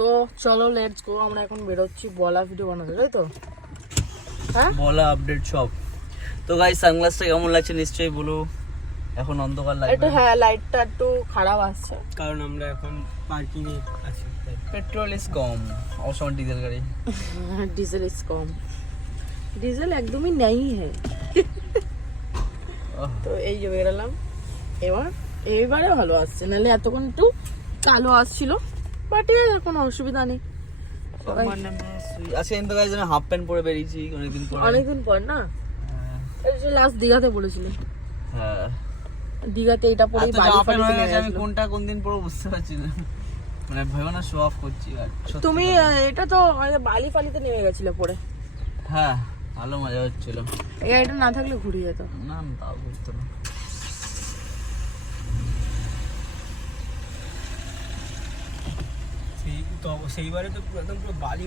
তো চলো let's go, আমরা এখন বেরোচ্ছি বলা ভিডিও বানাতে, তাই তো? হ্যাঁ, বলা আপডেট সব। তো গাইস সানগ্লাসটা কেমন লাগছে নিশ্চয়ই বলো, এখন অন্ধকার একটু লাগবে হ্যাঁ লাইটটা একটু খারাপ আসছে কারণ আমরা এখন পার্কিং এ আছি। পেট্রোল ইজ কম, অবশ্য ডিজেল গাড়ি। ডিজেল ইজ কম, ডিজেল একদমই নেই হ্যাঁ। তো এই যে বেরোলাম, এইবারে ভালো আসছে, নাহলে এতক্ষণ একটু কালো আসছিল, বাট কোনো অসুবিধা নেই। আজকে কিন্তু গাইস আমি হাফ প্যান্ট পরে বেরিয়েছি অনেকদিন পর না, লাস্ট দীঘাতে বলেছিলেন, হ্যাঁ দীঘাতে এটা পরেই বাড়ি ফাড়ি চলে আমি গেছিল। কোনটা কোন দিন পরে বুঝতে পারছি না, মানে ভেবে না শো অফ করছি আর সত্যি তুমি কথা। এটা তো বালি ফালিতে নেমে গেছিলে পরে, হ্যাঁ ভালো মজা হচ্ছিল, এটা না থাকলে ঘুরিয়ে যেত। না তাও বুঝতো না। সেইবারে তো পুরো একদম পুরো বালি